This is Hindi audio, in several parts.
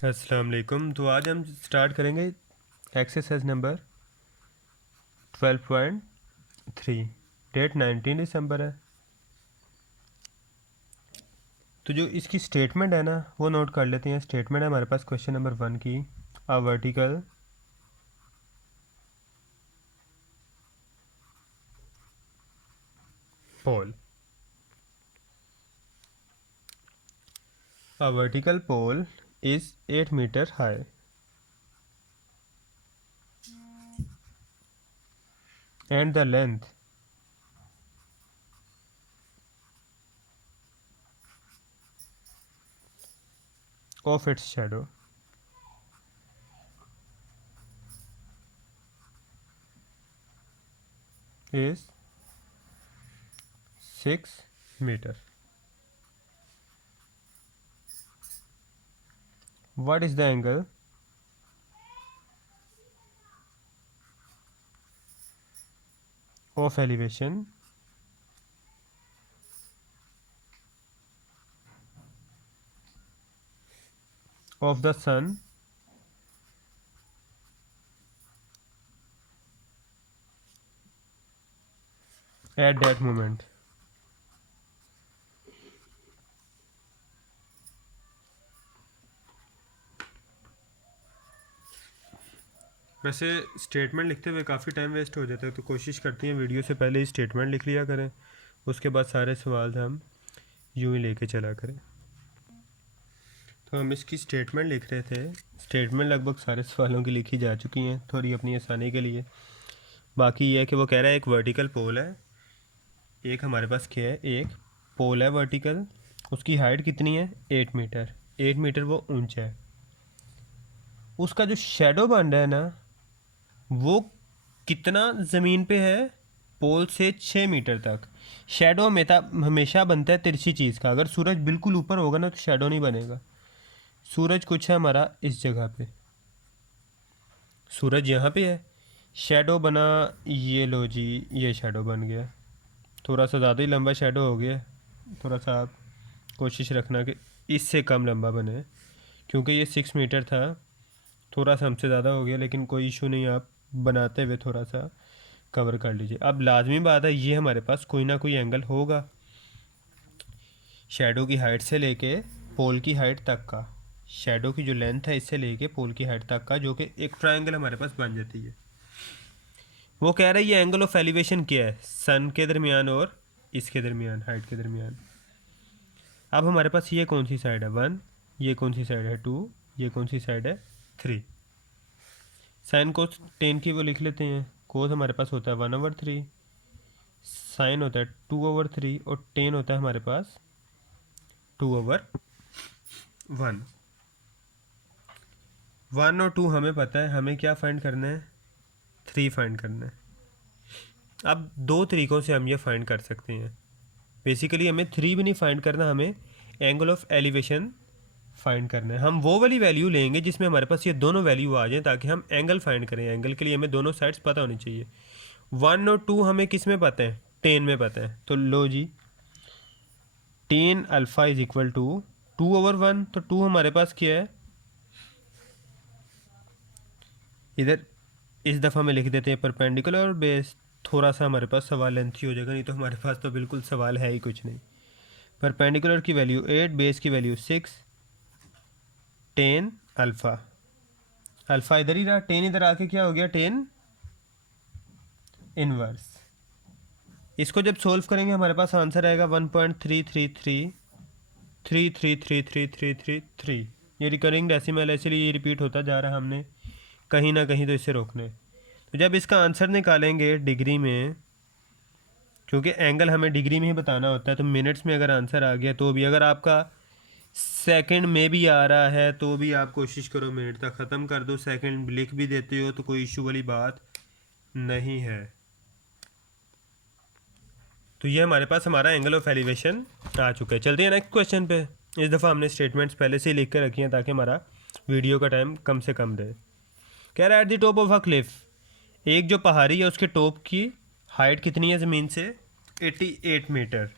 अस्सलाम वालेकुम। तो आज हम स्टार्ट करेंगे एक्सरसाइज नंबर 12.3। डेट 19 दिसंबर है। तो जो इसकी स्टेटमेंट है ना वो नोट कर लेते हैं। स्टेटमेंट है हमारे पास क्वेश्चन नंबर 1 की, a vertical pole, a vertical pole is 8 metre high and the length of its shadow is 6 meter. What is the angle of elevation of the sun at that moment? वैसे स्टेटमेंट लिखते हुए काफ़ी टाइम वेस्ट हो जाता है, तो कोशिश करती हैं वीडियो से पहले ही स्टेटमेंट लिख लिया करें, उसके बाद सारे सवाल हम यूँ ही लेके चला करें। तो हम इसकी स्टेटमेंट लिख रहे थे। स्टेटमेंट लगभग सारे सवालों की लिखी जा चुकी हैं, थोड़ी अपनी आसानी के लिए। बाकी ये है कि वो कह रहा है एक वर्टिकल पोल है, एक हमारे पास क्या है, एक पोल है वर्टिकल, उसकी हाइट कितनी है 8 मीटर। 8 मीटर वो ऊंचा है। उसका जो शेडो बन रहा है ना वो कितना ज़मीन पे है, पोल से 6 मीटर तक। शेडो हमेशा बनता है तिरछी चीज़ का। अगर सूरज बिल्कुल ऊपर होगा ना तो शेडो नहीं बनेगा। सूरज कुछ है हमारा इस जगह पे, सूरज यहाँ पे है, शेडो बना, ये लो जी, ये शेडो बन गया। थोड़ा सा ज़्यादा ही लंबा शेडो हो गया। थोड़ा सा आप कोशिश रखना कि इससे कम लंबा बने, क्योंकि ये 6 मीटर था, थोड़ा सा हमसे ज़्यादा हो गया, लेकिन कोई इशू नहीं, आप बनाते हुए थोड़ा सा कवर कर लीजिए। अब लाजमी बात है ये हमारे पास कोई ना कोई एंगल होगा शेडो की हाइट से लेके पोल की हाइट तक का। शेडो की जो लेंथ है इससे लेके पोल की हाइट तक का, जो कि एक ट्रायंगल हमारे पास बन जाती है। वो कह रहा है ये एंगल ऑफ एलिवेशन क्या है सन के दरमियान और इसके दरमियान, हाइट के दरमियान। अब हमारे पास ये कौन सी साइड है 1, ये कौन सी साइड है 2, ये कौन सी साइड है 3। साइन कोस टेन की वो लिख लेते हैं। कोस हमारे पास होता है 1/3, साइन होता है 2/3 और टेन होता है हमारे पास 2/1। 1 और 2 हमें पता है, हमें क्या फाइंड करना है, 3 फाइंड करना है। अब दो तरीक़ों से हम ये फाइंड कर सकते हैं। बेसिकली हमें 3 भी नहीं फाइंड करना, हमें एंगल ऑफ एलिवेशन फाइंड करना है। हम वो वाली वैल्यू लेंगे जिसमें हमारे पास ये दोनों वैल्यू आ जाएं, ताकि हम एंगल फाइंड करें। एंगल के लिए हमें दोनों साइड्स पता होनी चाहिए। 1 और 2 हमें किस में पता है, टेन में पता है। तो लो जी, tan alpha is equal to 2/1। तो 2 हमारे पास क्या है, इधर इस दफ़ा में लिख देते हैं परपेंडिकुलर और बेस। थोड़ा सा हमारे पास सवाल लेंथी हो जाएगा, नहीं तो हमारे पास तो बिल्कुल सवाल है ही कुछ नहीं। परपेंडिकुलर की वैल्यू 8, बेस की वैल्यू 6, टेन अल्फ़ा। अल्फ़ा इधर ही रहा, टेन इधर आके क्या हो गया, टेन इनवर्स। इसको जब सोल्व करेंगे हमारे पास आंसर आएगा 1.3333333333। ये रिकरिंग डेसिमल है, इसलिए ये रिपीट होता जा रहा है, हमने कहीं ना कहीं तो इसे रोकने। तो जब इसका आंसर निकालेंगे डिग्री में, क्योंकि एंगल हमें डिग्री में ही बताना होता है, तो मिनट्स में अगर आंसर आ गया तो भी, अगर आपका सेकंड में भी आ रहा है तो भी आप कोशिश करो मिनट तक ख़त्म कर दो। सेकंड लिख भी देते हो तो कोई इशू वाली बात नहीं है। तो ये हमारे पास हमारा एंगल ऑफ एलिवेशन आ चुका है। चलते हैं नेक्स्ट क्वेश्चन पे। इस दफ़ा हमने स्टेटमेंट्स पहले से ही लिख कर रखी हैं ताकि हमारा वीडियो का टाइम कम से कम रहे। कह रहा है at the top of a cliff, एक जो पहाड़ी है उसके टॉप की हाइट कितनी है ज़मीन से, 88 मीटर।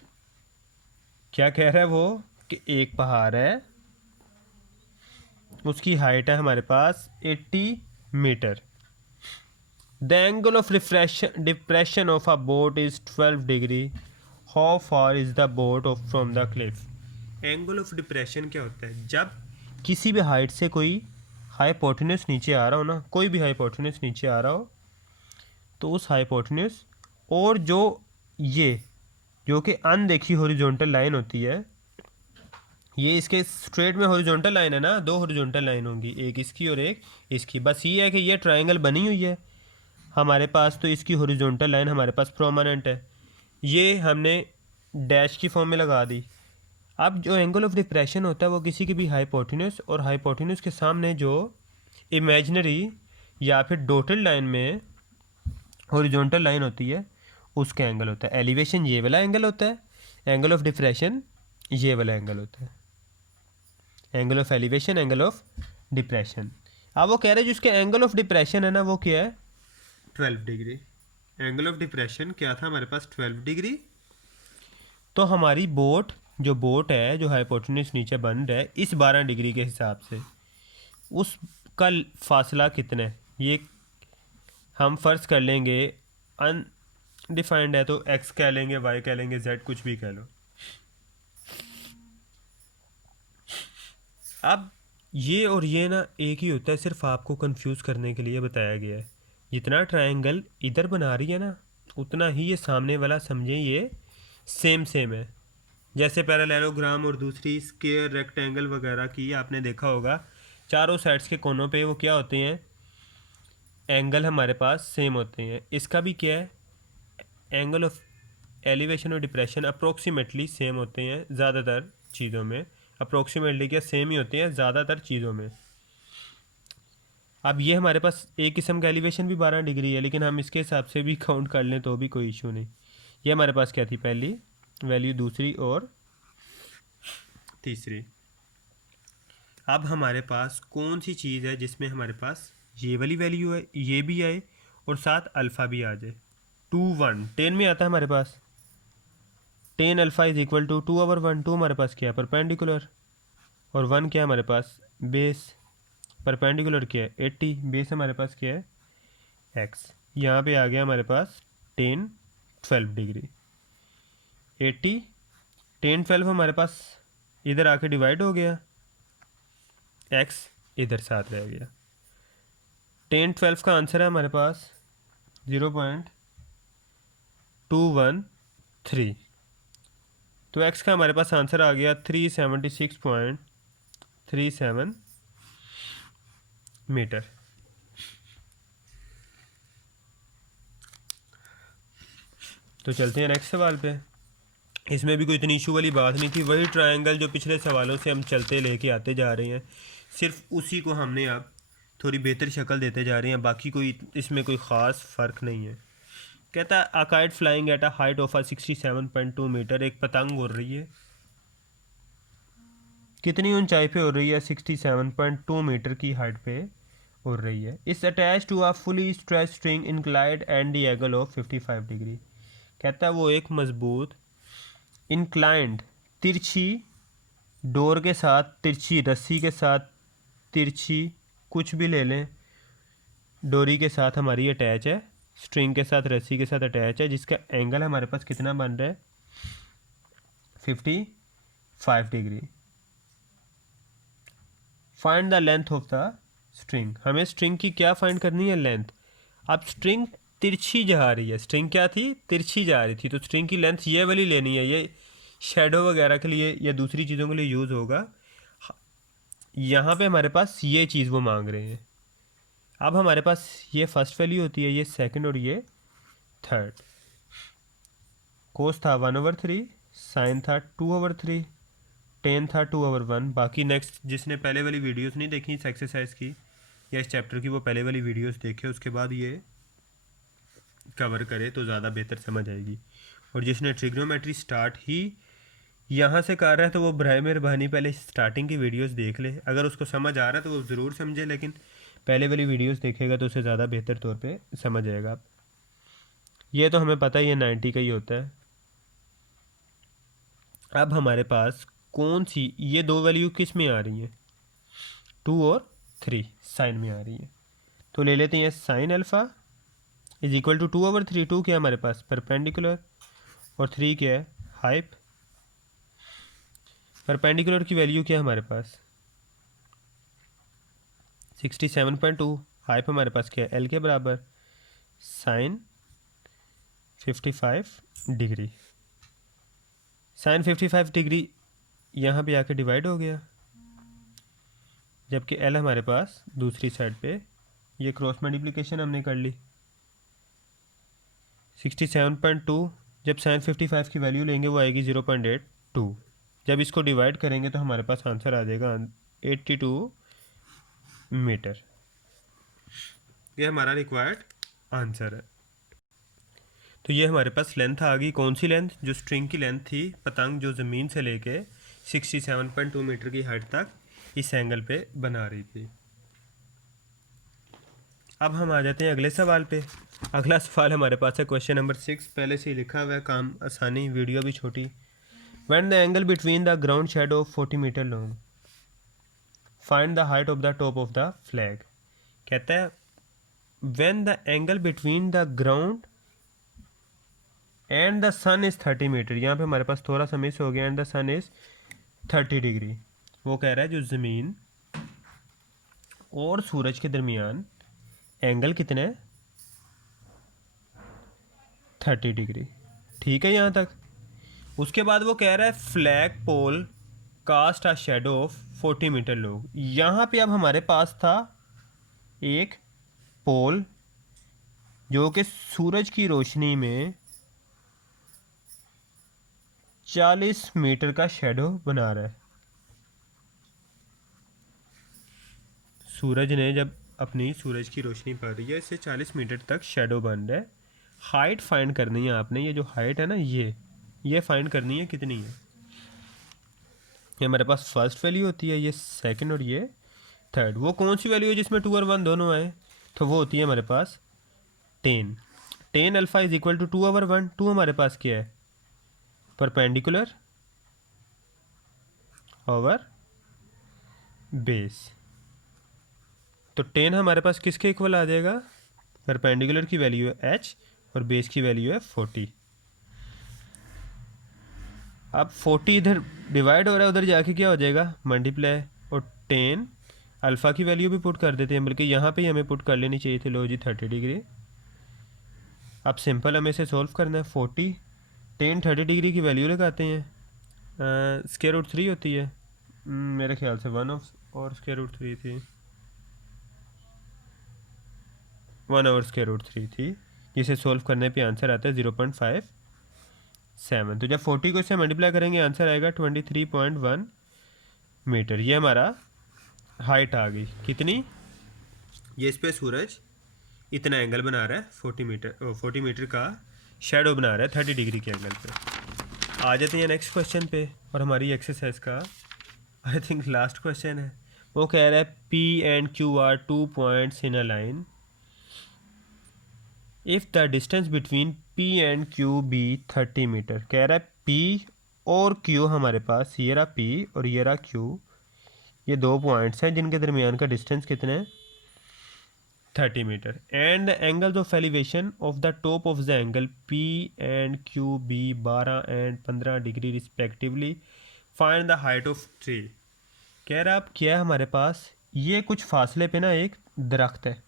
क्या कह रहा है वो कि एक पहाड़ है उसकी हाइट है हमारे पास 80 metre. The angle of depression of a boat is 12 degree. How far is the boat off from the cliff. Angle of depression क्या होता है? जब किसी भी हाइट से कोई हाइपोटेन्यूस नीचे आ रहा हो ना, कोई भी हाइपोटेन्यूस नीचे आ रहा हो, तो उस हाइपोटेन्यूस और ये जो कि अनदेखी हॉरिजॉन्टल लाइन होती है, ये इसके स्ट्रेट में हॉरिजॉन्टल लाइन है ना, दो हॉरिजॉन्टल लाइन होंगी, एक इसकी और एक इसकी। बस ये है कि ये ट्रायंगल बनी हुई है हमारे पास, तो इसकी हॉरिजॉन्टल लाइन हमारे पास प्रोमानेंट है, ये हमने डैश की फॉर्म में लगा दी। अब जो एंगल ऑफ डिप्रेशन होता है वो किसी की भी हाइपोटेन्यूस और हाइपोटेन्यूस के सामने जो इमेजिनरी या फिर डॉटेड लाइन में हॉरिजॉन्टल लाइन होती है उसका एंगल होता है। एलिवेशन ये वाला एंगल होता है, एंगल ऑफ डिप्रेशन ये वाला एंगल होता है। Angle of elevation, angle of depression. अब वो कह रहे हैं जिसके एंगल ऑफ डिप्रेशन है ना वो क्या है? 12 डिग्री। एंगल ऑफ डिप्रेशन क्या था हमारे पास? 12 डिग्री। तो हमारी जो बोट है, जो हाइपोटेन्यूस नीचे बन रहा है, इस 12 डिग्री के हिसाब से उसका फासला कितना है ये हम फ़र्ज़ कर लेंगे। अनडिफाइंड है तो एक्स कह लेंगे, वाई कह लेंगे, जेड कुछ भी कह लो। अब ये और ये ना एक ही होता है, सिर्फ आपको कंफ्यूज करने के लिए बताया गया है। जितना ट्रायंगल इधर बना रही है ना, उतना ही ये सामने वाला समझें ये सेम है। जैसे पैरेललोग्राम और दूसरी स्क्वायर, रेक्टेंगल वगैरह की आपने देखा होगा, चारों साइड्स के कोनों पे वो क्या होते हैं? एंगल हमारे पास सेम होते हैं। इसका भी क्या है? एंगल ऑफ एलिवेशन और डिप्रेशन अप्रोक्सीमेटली सेम होते हैं ज़्यादातर चीज़ों में। अप्रोक्सीमेटली क्या, सेम ही होते हैं ज़्यादातर चीज़ों में। अब ये हमारे पास एक किस्म का एलिवेशन भी 12 डिग्री है, लेकिन हम इसके हिसाब से भी काउंट कर लें तो भी कोई इशू नहीं। ये हमारे पास क्या थी? पहली वैल्यू, दूसरी और तीसरी। अब हमारे पास कौन सी चीज़ है जिसमें हमारे पास ये वाली वैल्यू है, ये भी आए और साथ अल्फ़ा भी आ जाए? 2 1 10 में आता है हमारे पास। 10 अल्फ़ा इज इक्वल टू 2/1। 2 हमारे पास क्या है? परपेंडिकुलर। और 1 क्या है हमारे पास? बेस। परपेंडिकुलर क्या है? 80। बेस हमारे पास क्या है? एक्स। यहाँ पे आ गया हमारे पास 10 12 डिग्री। 80 10 12 हमारे पास इधर आके डिवाइड हो गया, एक्स इधर साथ रह गया। 10 12 का आंसर है हमारे पास 0.213। तो एक्स का हमारे पास आंसर आ गया 376.37 मीटर। तो चलते हैं नेक्स्ट सवाल पे। इसमें भी कोई इतनी इशू वाली बात नहीं थी, वही ट्रायंगल जो पिछले सवालों से हम चलते लेके आते जा रहे हैं, सिर्फ उसी को हमने अब थोड़ी बेहतर शक्ल देते जा रहे हैं। बाकी कोई इसमें कोई ख़ास फ़र्क नहीं है। कहता है a kite flying at a height of 67.2 metre. एक पतंग उड़ रही है, कितनी ऊंचाई पे उड़ रही है? 67.2 मीटर की हाइट पे उड़ रही है। इस attach to a fully stretch string inclined and the angle of 55 degree. कहता है वो एक मजबूत इंक्लाइंड तिरछी डोर के साथ, तिरछी रस्सी के साथ, तिरछी कुछ भी ले लें, डोरी के साथ हमारी अटैच है, स्ट्रिंग के साथ, रस्सी के साथ अटैच है, जिसका एंगल हमारे पास कितना बन रहा है? 55 degree. Find the length of the string. हमें स्ट्रिंग की क्या फाइंड करनी है? लेंथ। अब स्ट्रिंग तिरछी जा रही है, स्ट्रिंग क्या थी? तिरछी जा रही थी, तो स्ट्रिंग की लेंथ ये वाली लेनी है। ये शेडो वगैरह के लिए या दूसरी चीज़ों के लिए यूज़ होगा। यहाँ पे हमारे पास ये चीज़ वो मांग रहे हैं। अब हमारे पास ये फर्स्ट वैल्यू होती है, ये सेकंड और ये थर्ड। कोस था 1/3, साइन था 2/3, टेन था 2/1। बाकी नेक्स्ट जिसने पहले वाली वीडियोस नहीं देखी इस एक्सरसाइज की या इस चैप्टर की, वो पहले वाली वीडियोस देखे, उसके बाद ये कवर करे तो ज़्यादा बेहतर समझ आएगी। और जिसने ट्रिग्नोमेट्री स्टार्ट ही यहाँ से कर रहा है तो वो बराए मेहरबानी पहले स्टार्टिंग की वीडियोस देख ले। अगर उसको समझ आ रहा है तो वो ज़रूर समझे, लेकिन पहले वाली वीडियोस देखेगा तो उसे ज़्यादा बेहतर तौर पे समझ आएगा। ये तो हमें पता ही है 90 का ही होता है। अब हमारे पास कौन सी ये दो वैल्यू किस में आ रही हैं? 2 और 3 साइन में आ रही है, तो ले लेते हैं sine alpha is equal to 2/3। 2 क्या है हमारे पास परपेंडिकुलर, और 3 क्या है हाइप। परपेंडिकुलर की वैल्यू क्या है हमारे पास 67.2, हाइप हमारे पास क्या है एल के बराबर साइन 55 डिग्री। साइन 55 डिग्री यहाँ पे आके डिवाइड हो गया, जबकि एल हमारे पास दूसरी साइड पे, ये क्रॉस मल्टीप्लिकेशन हमने कर ली। 67.2 जब साइन 55 की वैल्यू लेंगे वो आएगी 0.82, जब इसको डिवाइड करेंगे तो हमारे पास आंसर आ जाएगा 82 मीटर। ये हमारा रिक्वायर्ड आंसर है। तो ये हमारे पास लेंथ आ गई, कौन सी लेंथ, जो स्ट्रिंग की लेंथ थी, पतंग जो ज़मीन से लेके 67.2 मीटर की हाइट तक इस एंगल पे बना रही थी। अब हम आ जाते हैं अगले सवाल पे। अगला सवाल हमारे पास है क्वेश्चन नंबर 6, पहले से ही लिखा हुआ है, काम आसानी, वीडियो भी छोटी। When the angle between the ground shadow 40 metre long, find the height of the top of the flag. कहता है when the angle between the ground and the sun is 30 metre, यहाँ पे हमारे पास थोड़ा सा मिस हो गया, and the sun is 30 degree. वो कह रहा है जो ज़मीन और सूरज के दरमियान एंगल कितना है 30 डिग्री। ठीक है यहाँ तक। उसके बाद वो कह रहा है flag pole cast a shadow of 40 metre long. यहाँ पे अब हमारे पास था एक पोल जो कि सूरज की रोशनी में 40 मीटर का शेडो बना रहा है। सूरज ने जब अपनी सूरज की रोशनी पड़ रही है, इससे 40 मीटर तक शेडो बन रहा है। हाइट फाइंड करनी है आपने, ये जो हाइट है ना, ये फाइंड करनी है कितनी है। ये हमारे पास फर्स्ट वैल्यू होती है, ये सेकंड और ये थर्ड। वो कौन सी वैल्यू है जिसमें 2 और 1 दोनों आए, तो वो होती है हमारे पास 10। 10 अल्फ़ा इज इक्वल टू 2/1। 2 हमारे पास क्या है परपेंडिकुलर ओवर बेस, तो 10 हमारे पास किसके इक्वल आ जाएगा, परपेंडिकुलर की वैल्यू है h और बेस की वैल्यू है 40। अब 40 इधर डिवाइड हो रहा है, उधर जाके क्या हो जाएगा मल्टीप्लाई, और 10 अल्फ़ा की वैल्यू भी पुट कर देते हैं, बल्कि यहाँ पे ही हमें पुट कर लेनी चाहिए थी। लो जी 30 डिग्री। अब सिंपल हमें इसे सॉल्व करना है। 40 10 30 डिग्री की वैल्यू लगाते हैं, स्क्वायर रूट 3 होती है, मेरे ख्याल से 1 और स्क्वायर रूट 3 थी, 1 ओवर स्क्वायर रूट 3 थी, जिसे सॉल्व करने पे आंसर आता है 0.57। तो जब 40 को इससे मल्टीप्लाई करेंगे आंसर आएगा 23.1 मीटर। ये हमारा हाइट आ गई कितनी, ये इस पे सूरज इतना एंगल बना रहा है 40 मीटर का शेडो बना रहा है 30 डिग्री के एंगल पे। आ जाते हैं नेक्स्ट क्वेश्चन पे, और हमारी एक्सरसाइज का आई थिंक लास्ट क्वेश्चन है। वो कह रहा है P and Q are 2 points in a line if the distance between P and Q be 30 metre. कह रहा है P और Q हमारे पास, ये रहा P और ये रहा Q, ये दो पॉइंट्स हैं जिनके दरमियान का डिस्टेंस कितना है 30 metre, and the angles of elevation of the top of the angle P and Q be 12 and 15 degree respectively, find the height of tree. कह रहा है अब क्या है हमारे पास, ये कुछ फासले पे ना एक दरख्त है,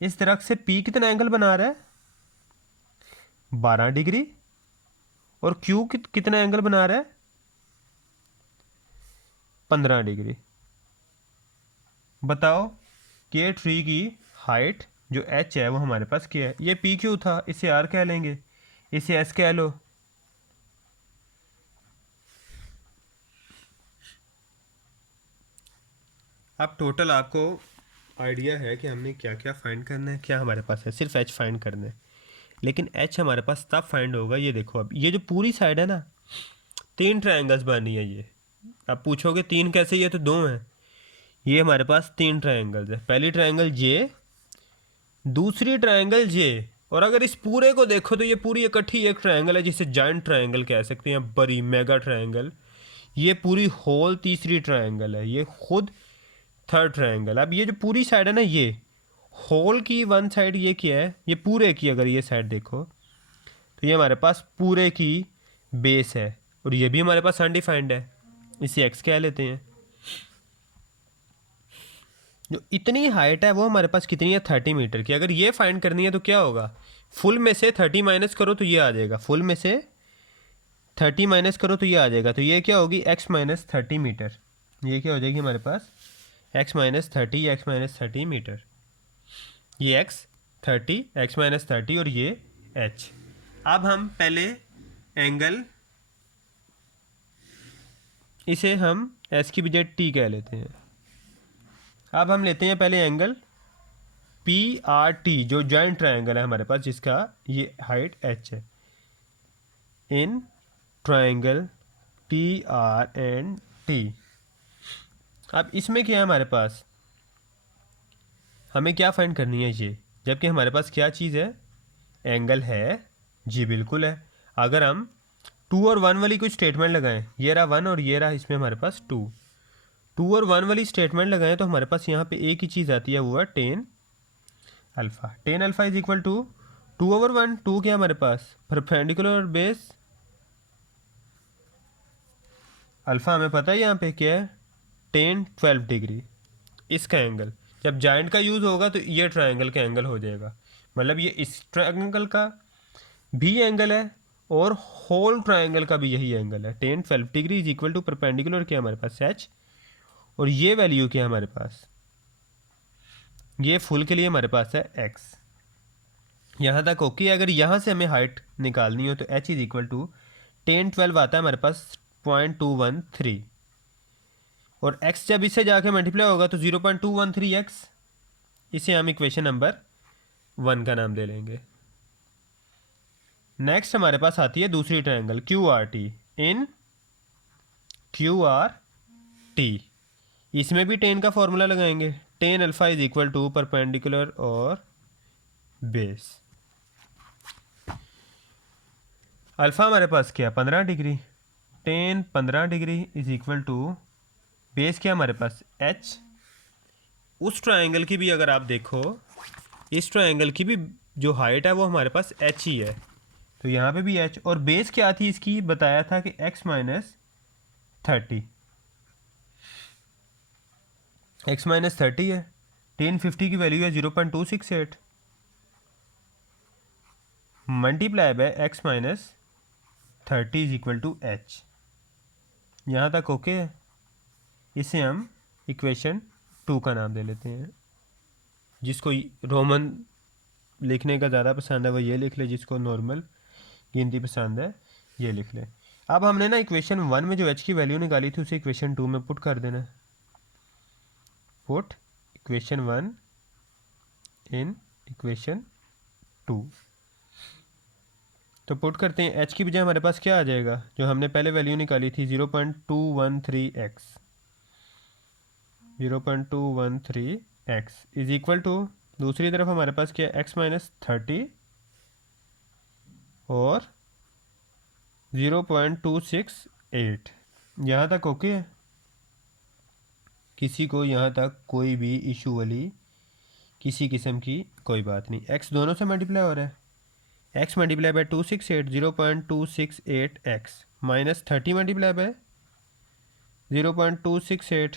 इस दरख्त से P कितना एंगल बना रहा है 12 डिग्री, और Q कितना एंगल बना रहा है 15 डिग्री। बताओ कि ट्री की हाइट जो h है वो हमारे पास क्या है। ये PQ था, इसे R कह लेंगे, इसे S कह लो। अब टोटल आपको आइडिया है कि हमने क्या क्या फाइंड करना है, क्या हमारे पास है, सिर्फ h फाइंड करना है। लेकिन h हमारे पास तब फाइंड होगा, ये देखो अब ये जो पूरी साइड है ना, 3 ट्रायंगल्स बन रही है ये। अब पूछोगे 3 कैसे, ये तो 2 हैं, ये हमारे पास 3 ट्रायंगल्स है। पहली ट्रायंगल J, दूसरी ट्रायंगल J, और अगर इस पूरे को देखो तो ये पूरी इकट्ठी एक ट्रायंगल है जिसे जायंट ट्रायंगल कह सकते हैं, बड़ी मेगा ट्रायंगल। ये पूरी होल तीसरी ट्रायंगल है, ये खुद थर्ड ट्रायंगल। अब ये जो पूरी साइड है ना, ये होल की वन साइड ये क्या है, ये पूरे की अगर ये साइड देखो तो ये हमारे पास पूरे की बेस है, और ये भी हमारे पास अनडिफाइंड है, इसे एक्स कह लेते हैं। जो इतनी हाइट है वो हमारे पास कितनी है, 30 मीटर की। अगर ये फाइंड करनी है तो क्या होगा, फुल में से 30 माइनस करो तो ये आ जाएगा, फुल में से 30 माइनस करो तो ये आ जाएगा। तो ये क्या होगी, एक्स माइनस 30 मीटर। ये क्या हो जाएगी हमारे पास, x minus 30, x minus 30 meter. ये एक्स 30, एक्स माइनस 30 और ये एच। अब हम पहले एंगल, इसे हम एस की बजाय टी कह लेते हैं। अब हम लेते हैं पहले एंगल पी आर टी, जो जॉइंट ट्रायंगल है हमारे पास, जिसका ये हाइट एच है, in triangle P R and T. अब इसमें क्या है हमारे पास, हमें क्या फाइंड करनी है ये, जबकि हमारे पास क्या चीज़ है, एंगल है। जी बिल्कुल है। अगर हम 2 और 1 वाली कोई स्टेटमेंट लगाएं, ये रहा 1 और ये रहा इसमें हमारे पास 2, 2 और 1 वाली स्टेटमेंट लगाएं तो हमारे पास यहाँ पे एक ही चीज़ आती है, वो है tan alpha. Tan alpha is equal to 2/1। 2 क्या हमारे पास, परपेंडिकुलर बेस अल्फ़ा, हमें पता है यहाँ पे क्या है, 10-12 डिग्री इसका एंगल। जब जाइंट का यूज़ होगा तो ये ट्रायंगल का एंगल हो जाएगा, मतलब ये इस ट्रायंगल का भी एंगल है और होल ट्रायंगल का भी यही एंगल है। 10-12 degree is equal to perpendicular क्या हमारे पास एच, और ये वैल्यू क्या हमारे पास, ये फुल के लिए हमारे पास है एक्स। यहाँ तक ओके। अगर यहाँ से हमें हाइट निकालनी हो तो एच इज इक्वल टू 10-12 आता है हमारे पास 0.213, और x जब इससे जाके मल्टीप्लाई होगा तो 0.213x। इसे हम इक्वेशन नंबर 1 का नाम दे लेंगे। नेक्स्ट हमारे पास आती है दूसरी triangle Q R T, in Q R T. इसमें भी 10 का फॉर्मूला लगाएंगे। 10 alpha is equal to perpendicular और बेस। अल्फा हमारे पास क्या, 15 degree. 10 15 degree is equal to base क्या हमारे पास एच। उस ट्रायंगल की भी अगर आप देखो, इस ट्रायंगल की भी जो हाइट है वो हमारे पास एच ही है, तो यहाँ पे भी एच। और बेस क्या थी इसकी, बताया था कि एक्स माइनस 30, एक्स माइनस 30 है। 1050 की वैल्यू है 0.268 multiply by X minus 30 is equal to H. यहाँ तक ओके है। इसे हम इक्वेशन 2 का नाम दे लेते हैं। जिसको रोमन लिखने का ज़्यादा पसंद है वो ये लिख ले, जिसको नॉर्मल गिनती पसंद है ये लिख ले। अब हमने ना इक्वेशन 1 में जो एच की वैल्यू निकाली थी उसे इक्वेशन 2 में पुट कर देना है। Put equation 1 in equation 2। तो पुट करते हैं, एच की बजाय हमारे पास क्या आ जाएगा, जो हमने पहले वैल्यू निकाली थी 0.213x, 0.213x is equal to, दूसरी तरफ हमारे पास क्या है, एक्स माइनस 30 और 0.268। यहाँ तक ओके है। किसी को यहाँ तक कोई भी इशू वाली किसी किस्म की कोई बात नहीं। एक्स दोनों से मल्टीप्लाई हो रहा है, x multiply by 268, 0.268x minus 30 multiply by 0.268।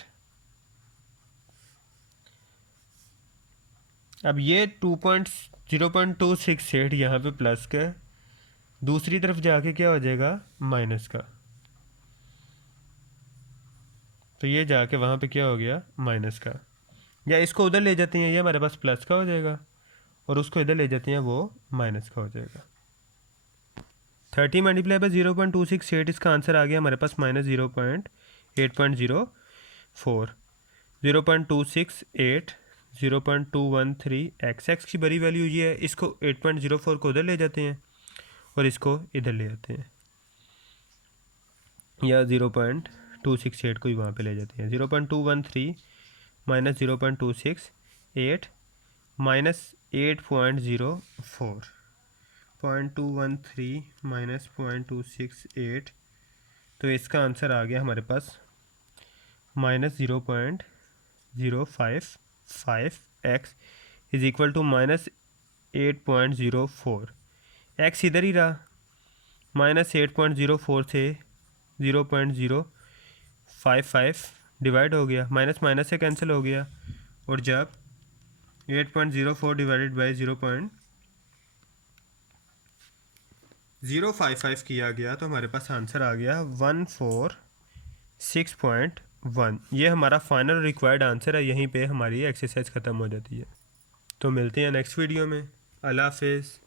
अब ये 0.268 यहाँ पे प्लस का, दूसरी तरफ जाके क्या हो जाएगा, माइनस का। तो ये जाके वहाँ पे क्या हो गया, माइनस का। या इसको उधर ले जाते हैं, ये हमारे पास प्लस का हो जाएगा, और उसको इधर ले जाते हैं वो माइनस का हो जाएगा। 30 मल्टीप्लाई बाय 0.268, इसका आंसर आ गया हमारे पास माइनस 0.804। 0.268 0.213 एक्स की बड़ी वैल्यू ये है। इसको 8.04 को उधर ले जाते हैं और इसको इधर ले जाते हैं, या 0.268 को ही वहाँ पे ले जाते हैं। 0.213 माइनस 0.268 माइनस 8.04, 0.213 माइनस 0.268, तो इसका आंसर आ गया हमारे पास minus x is equal to -8.04। X इधर ही रहा, -8.04 से 0.055 डिवाइड हो गया, माइनस माइनस से कैंसिल हो गया, और जब 8.04 डिवाइडेड बाई 0.055 किया गया तो हमारे पास आंसर आ गया 146.1। ये हमारा फाइनल रिक्वायर्ड आंसर है। यहीं पे हमारी एक्सरसाइज ख़त्म हो जाती है। तो मिलते हैं नेक्स्ट वीडियो में। अल्लाह हाफिज़।